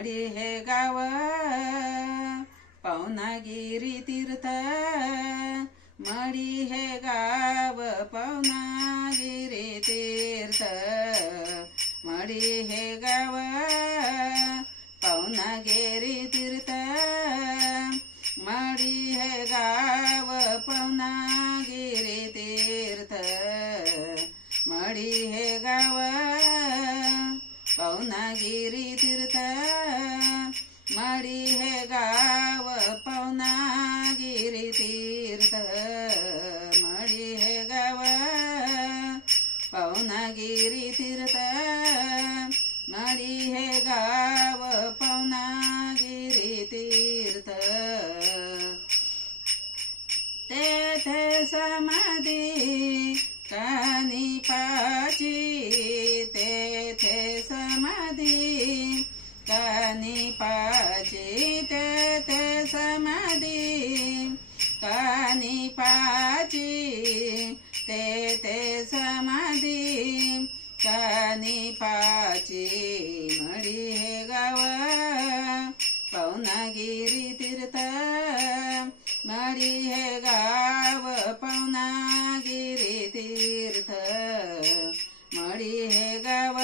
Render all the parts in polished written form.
मडी हे गाव पवनागिरी तीर्थ मडी हे गाव पवनागिरी तीर्थ मडी हे गाव पवनागिरी तीर्थ मडी हे गाव पवनागिरी तीर्थ मडी हे गाव पवनागिरी तीर्थ मडी हे गाव पवनागिरी तीर्थ मडी हे गाव पवनागिरी तीर्थ मडी हे गाव पवनागिरी तीर्थ तेथे समाधी कानिपाची तेथे समाधी कानिपाची तेथे समाधी कानिपाची तेथे समाधी कानिपाची मडी हे गाव पवनागिरी तीर्थ मडी हे गाव पवनागिरी तीर्थ मडी हे गाव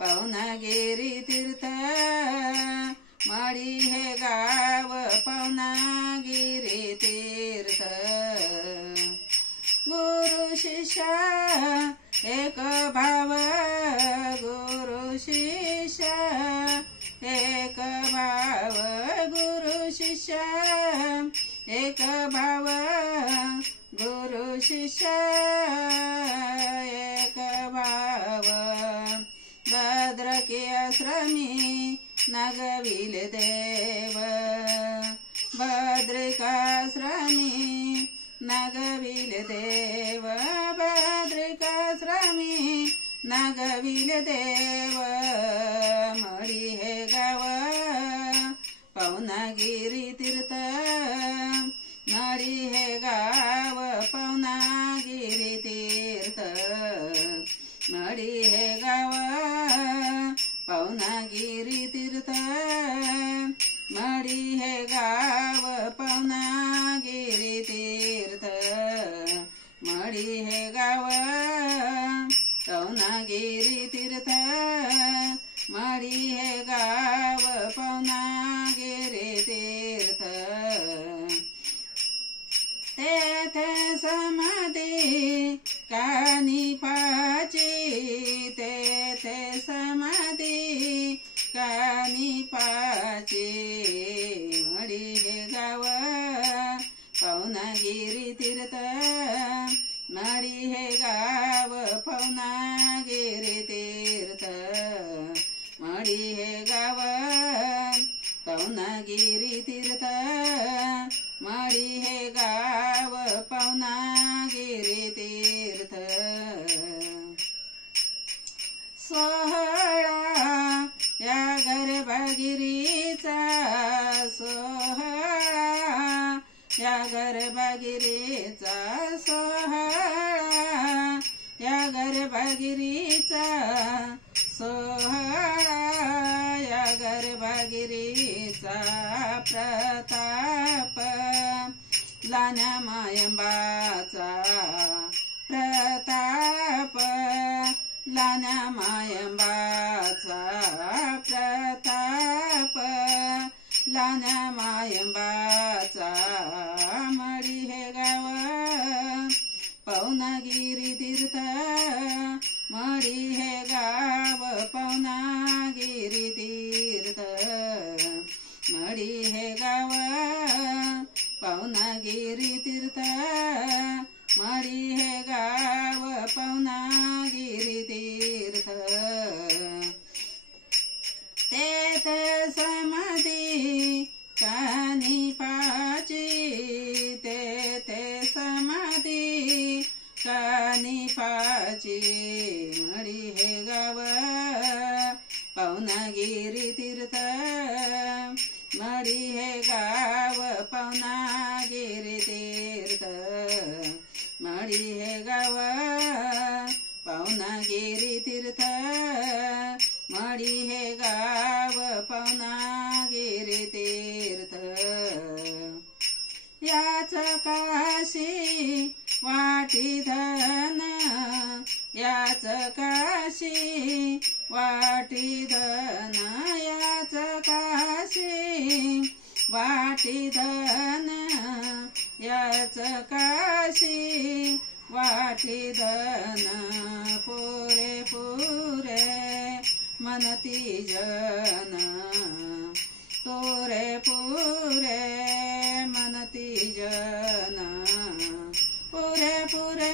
पवनागिरी तीर्थ मडी हे गाव पवनागिरी तीर्थ गुरु शिष्य एक भाव गुरु शिष्य एक भाव गुरु शिष्य एक भाव गुरु शिष्य एक भाव भद्र के आश्रमी नागविल देव भद्रिकाश्रमी नागविल देव भद्रिकाश्रमी नागविल देव मडी हे गाव पवनागिरी तीर्थ मडी हे गाव पवनागिरी तीर्थ मडी हे गाव पवनागिरी तीर्थ मडी हे गाव पवनागिरी तीर्थ मडी हे गाव पवनागिरी तीर्थ मडी हे गाव पवनागिरी तीर्थ तेथे समाधी कानिपाची तेथे समाधी कानिपाची मडी हे गाव पवनागिरी तीर्थ मडी हे गाव पवनागिरी तीर्थ मडी हे गाव पवनागिरी तीर्थ मडी हे गाव पवनागिरी तीर्थ सोहळा या गर्भगिरीचा सोहळा या गर्भगिरीचा सोहळा या गर्भगिरीचा सोहळा या गर्भगिरीचा प्रताप लान्या मायंबाचा प्रताप लान्या मायंबाचा प्रताप लान्या मायंबाचा मडी हे गाव पवनागिरी तीर्थ मडी हे गाव पवनागिरी तीर्थ मडी हे गाव पवनागिरी तीर्थ मडी हे गाव पवनागिरी तीर्थ तेथे समाधी कानिपाची तेथे समाधी कानिपाची मडी हे गाव पवनागिरी तीर्थ मडी हे गाव पवनागिरी तीर्थ मडी हे गाव पवनागिरी तीर्थ मडी हे गाव म्हणती जन पुरे पुरे म्हणती जन पुरे पुरे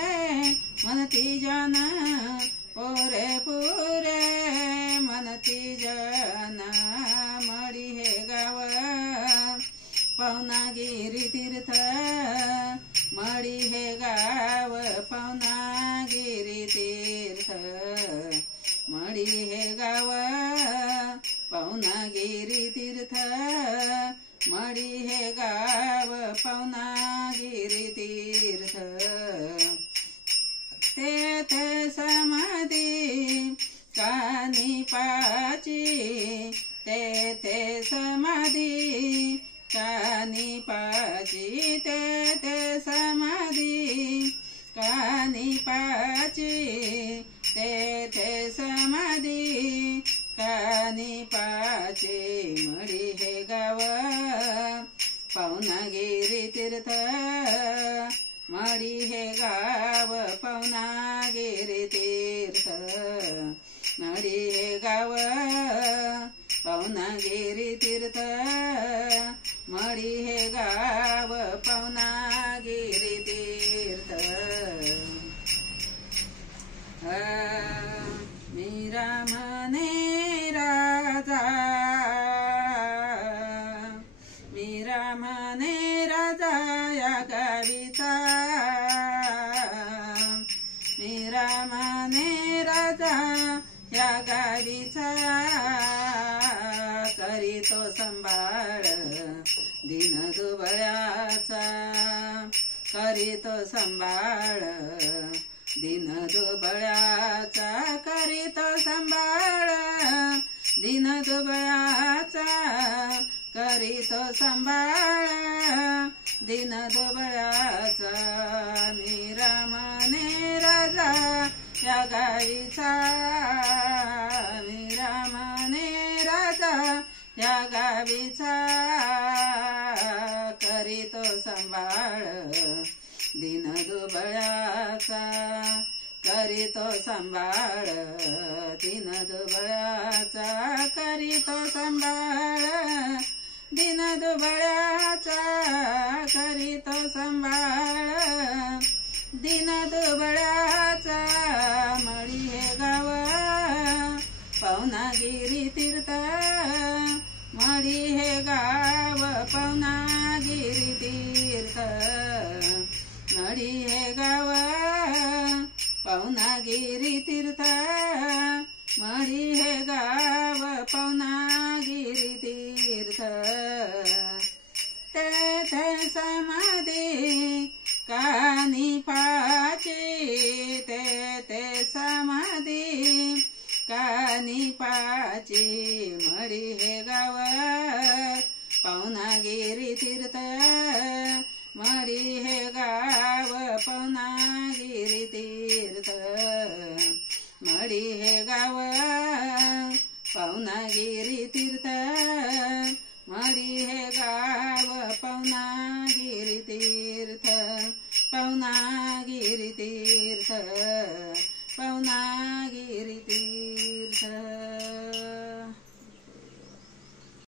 म्हणती जन पुरे पुरे म्हणती जन मळी हे गाव पवनागिरी तीर्थ मळी हे गाव पवनागिरी तीर्थ मळी हे गाव पवनागिरी तीर्थ मळी हे गाव पवनागिरी तीर्थ तेथे समाधी कानिपाची तेथे समाधी कानिपाची तेथे समाधी कानिपाची तेथे समाधी कानिपाची मळी हे गाव पवनागिरी तीर्थ मळी हे गाव पवनागिरी तीर्थ मळी हे गाव पवनागिरी तीर्थ मळी हे गाव पवनागिरी तीर्थ मीरा म्हणे राजा मीरा म्हणे राजा या गावीचा मीरा म्हणे राजा या गावीचा करीतो संभाळ दिन दुबळ्याचा करीतो संभाळ दिन दुबळ्याचा करीतो संभाळ दिन दुबळ्याचा करीतो संभाळ दिन दुबळ्याचा मीरा म्हणे राजा या गावीचा मीरा म्हणे राजा या गावीचा करीतो संभाळ दिन दुबळ्याचा करीतो संभाळ दिन दुबळ्याचा करीतो संभाळ दिन दुबळ्याचा करीतो संभाळ दिन दुबळ्याचा मळी हे गाव पवनागिरी तीर्थ मळी हे गाव पवनागिरी तीर्थ मळी हे गाव पवनागिरी तीर्थ मळी हे गाव पवनागिरी तीर्थ तेथे समाधी कानिपाची तेथे समाधी कानिपाची मळी हे गाव पवनागिरी तीर्थ मळी हे गाव पवनागिरी तीर्थ मळी हे गाव पवनागिरी तीर्थ मळी हे गाव पवनागिरी तीर्थ पवनागिरी तीर्थ पवनागिरी